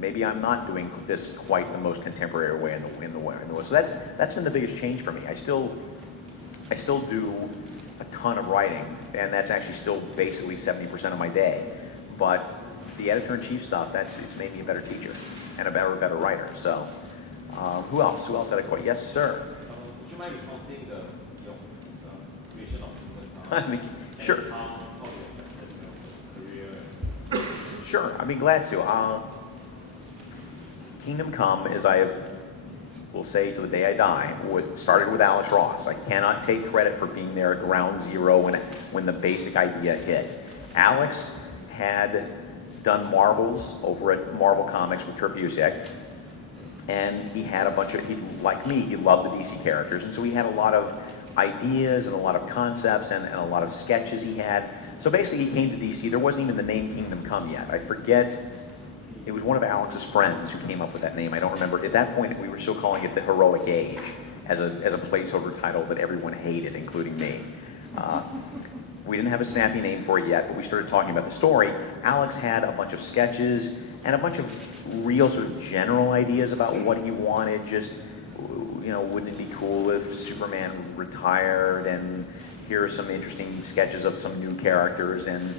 maybe I'm not doing this quite the most contemporary way in the way. So that's been the biggest change for me. I still do a ton of writing, and that's actually still basically 70% of my day. But the editor-in-chief stuff, it's made me a better teacher and a better writer. So who else? Who else had a question? Yes, sir. Would you mind recounting your creation of Kingdom Come? Sure. How you affected your career? Sure, I'd be glad to. Kingdom Come, as I will say to the day I die, started with Alex Ross. I cannot take credit for being there at ground zero when the basic idea hit. Alex had done Marvels over at Marvel Comics with Kurt Busiek, and he had a bunch of, like me, he loved the DC characters, and so he had a lot of ideas and a lot of concepts and a lot of sketches he had. So basically he came to DC, there wasn't even the name Kingdom Come yet. I forget, it was one of Alex's friends who came up with that name. I don't remember. At that point we were still calling it The Heroic Age as a placeholder title that everyone hated, including me. We didn't have a snappy name for it yet, but we started talking about the story. Alex had a bunch of sketches and a bunch of real sort of general ideas about what he wanted. Just, you know, wouldn't it be cool if Superman retired, and here are some interesting sketches of some new characters. And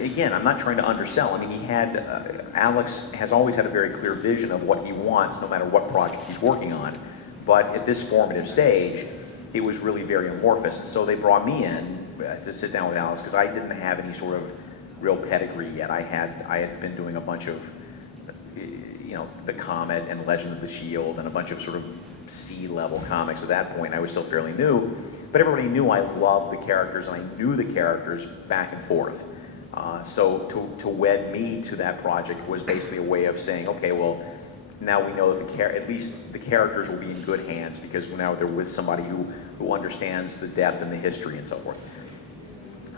again, I'm not trying to undersell. I mean, Alex has always had a very clear vision of what he wants, no matter what project he's working on. But at this formative stage, it was really very amorphous. So they brought me in to sit down with Alex, because I didn't have any sort of real pedigree yet. I had been doing a bunch of, you know, The Comet and Legend of the Shield and a bunch of sort of C-level comics at that point. I was still fairly new, but everybody knew I loved the characters, and I knew the characters back and forth. So to wed me to that project was basically a way of saying, okay, well, now we know that at least the characters will be in good hands, because now they're with somebody who understands the depth and the history and so forth.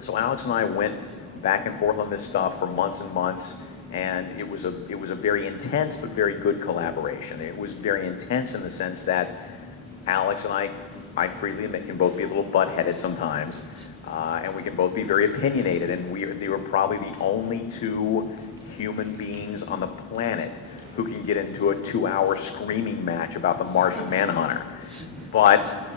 So Alex and I went back and forth on this stuff for months and months, and it was a very intense but very good collaboration. It was very intense in the sense that Alex and I freely admit, can both be a little butt-headed sometimes, and we can both be very opinionated, and they were probably the only two human beings on the planet who can get into a 2-hour screaming match about the Martian Manhunter. But,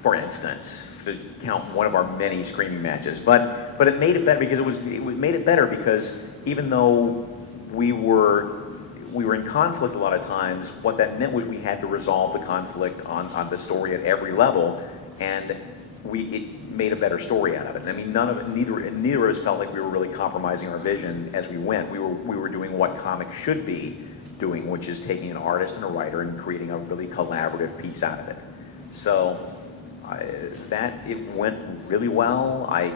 for instance, to count one of our many screaming matches, but it made it better because it made it better because even though we were in conflict a lot of times, what that meant was we had to resolve the conflict on the story at every level, and it made a better story out of it. I mean, neither of us felt like we were really compromising our vision as we went. We were doing what comics should be doing, which is taking an artist and a writer and creating a really collaborative piece out of it. So it went really well. I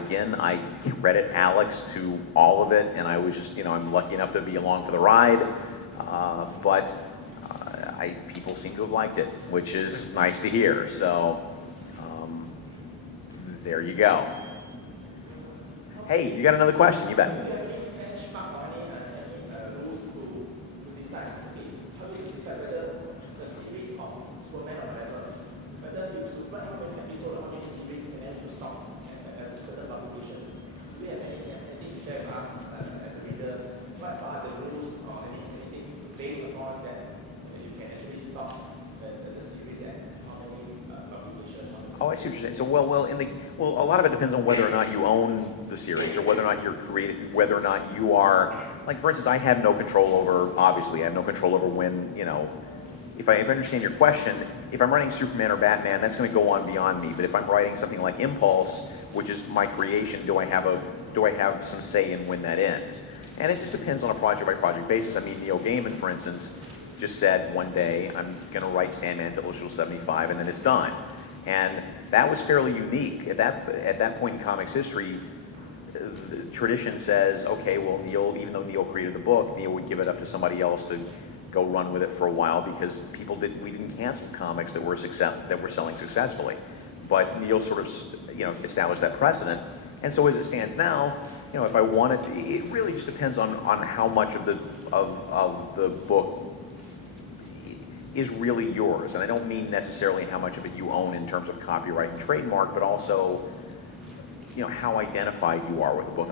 credit Alex to all of it, and I was just, I'm lucky enough to be along for the ride. But people seem to have liked it, which is nice to hear. So there you go. Hey, you got another question? You bet. Oh, I see what you're saying. So, well, a lot of it depends on whether or not you own the series, or whether or not you're created, whether or not you are, like, for instance, I have no control over, obviously, I have no control over when, if I understand your question, if I'm writing Superman or Batman, that's going to go on beyond me. But if I'm writing something like Impulse, which is my creation, do I have some say in when that ends? And it just depends on a project-by-project basis. I mean, Neil Gaiman, for instance, just said one day, I'm going to write Sandman to issue 75, and then it's done. And that was fairly unique. At that point in comics history, the tradition says, okay, well, Neil, even though Neil created the book, Neil would give it up to somebody else to go run with it for a while, because we didn't cancel comics that were selling successfully. But Neil sort of, established that precedent. And so as it stands now, if I wanted to, it really just depends on how much of the book is really yours. And I don't mean necessarily how much of it you own in terms of copyright and trademark, but also, how identified you are with the book.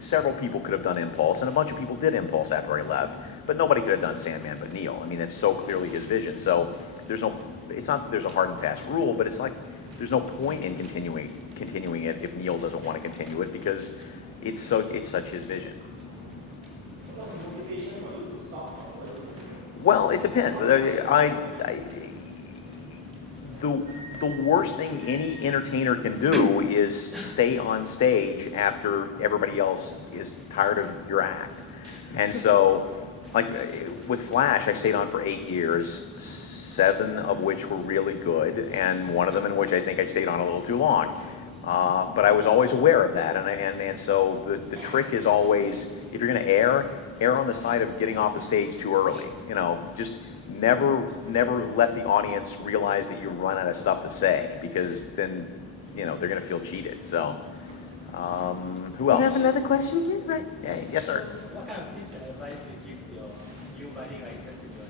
Several people could have done Impulse, and a bunch of people did Impulse after I left. but nobody could have done Sandman but Neil. I mean, it's so clearly his vision. So it's not that there's a hard and fast rule, but it's like there's no point in continuing it if Neil doesn't want to continue it because it's such his vision. Well, it depends. The worst thing any entertainer can do is stay on stage after everybody else is tired of your act. And so, like with Flash, I stayed on for 8 years, 7 of which were really good, and 1 of them in which I think I stayed on a little too long. But I was always aware of that, and so the trick is always, if you're going to err on the side of getting off the stage too early. You know, just never let the audience realize that you run out of stuff to say, because then, you know, they're going to feel cheated. So, who else? You have another question here, right? Yeah, yes, sir. What kind of tips and advice do you give your new budding writers in your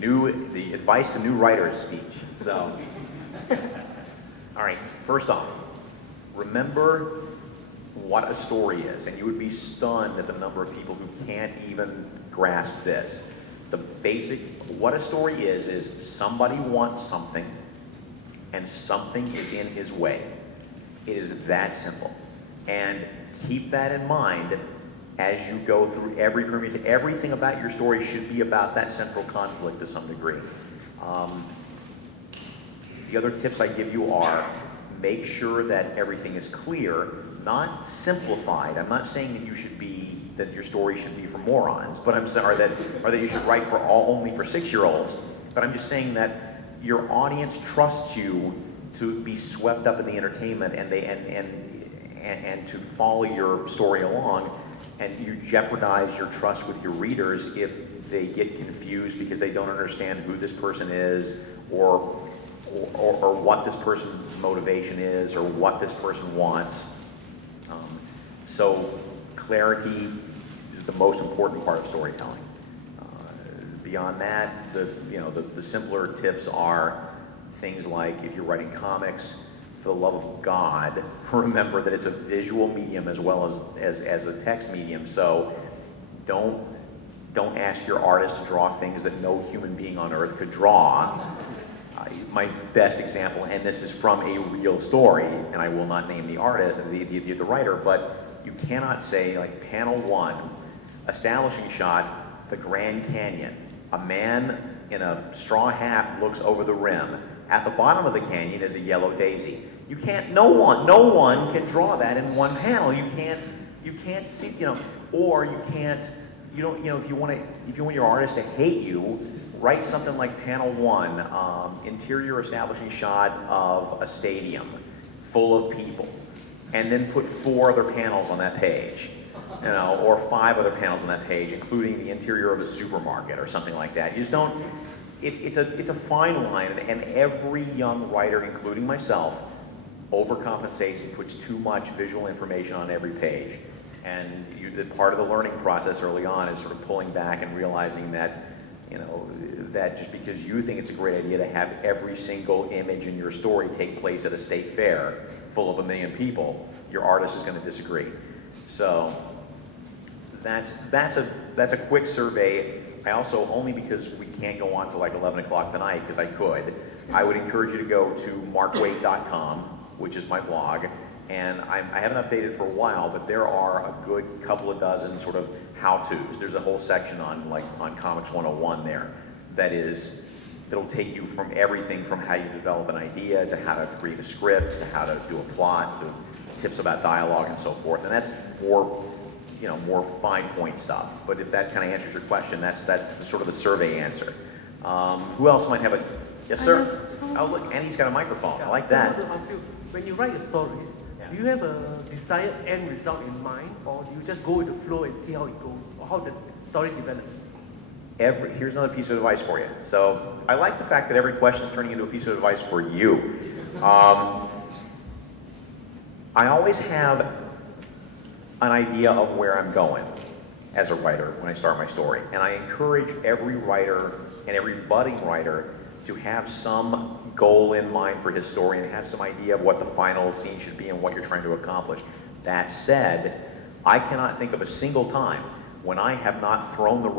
new organization? The advice to new writers speech. So, all right, first off, remember what a story is, and you would be stunned at the number of people who can't even grasp this. The basic, what a story is somebody wants something, and something is in his way. It is that simple. And keep that in mind as you go through every permutation. Everything about your story should be about that central conflict to some degree. The other tips I give you are, make sure that everything is clear, not simplified. I'm not saying that your story should be for morons, but I'm saying, or that you should write only for 6-year-olds. But I'm just saying that your audience trusts you to be swept up in the entertainment and to follow your story along, and you jeopardize your trust with your readers if they get confused because they don't understand who this person is, or what this person's motivation is, or what this person wants. So clarity is the most important part of storytelling. Beyond that, the simpler tips are things like, if you're writing comics, for the love of God, remember that it's a visual medium as well as a text medium. So don't ask your artist to draw things that no human being on earth could draw. My best example, and this is from a real story, and I will not name the artist, the writer, but you cannot say, like, panel 1, establishing shot, the Grand Canyon. A man in a straw hat looks over the rim. At the bottom of the canyon is a yellow daisy. You can't, no one can draw that in one panel. You can't see, or you can't, if you want your artist to hate you, write something like panel 1, interior establishing shot of a stadium full of people, and then put 4 other panels on that page, or 5 other panels on that page, including the interior of a supermarket or something like that. You just don't. It's a fine line, and every young writer, including myself, overcompensates and puts too much visual information on every page. And part of the learning process early on is sort of pulling back and realizing that, that just because you think it's a great idea to have every single image in your story take place at a state fair full of 1 million people, your artist is going to disagree. So that's a quick survey. I also, only because we can't go on to like 11 o'clock tonight, because I would encourage you to go to markwaid.com, which is my blog, and I haven't updated for a while, but there are a good couple of dozen sort of how-tos. There's a whole section on Comics 101 there that'll take you from everything from how you develop an idea, to how to create a script, to how to do a plot, to tips about dialogue and so forth. And that's more fine point stuff. But if that kind of answers your question, that's sort of the survey answer. Who else might have a, yes sir? Oh look, Andy's got a microphone, I like that. I want to ask you, when you write your stories, do you have a desired end result in mind, or do you just go with the flow and see how it goes, or how the story develops? Here's another piece of advice for you. So I like the fact that every question is turning into a piece of advice for you. I always have an idea of where I'm going as a writer when I start my story. And I encourage every writer and every budding writer to have some goal in mind for his story and have some idea of what the final scene should be and what you're trying to accomplish. That said, I cannot think of a single time when I have not thrown the rope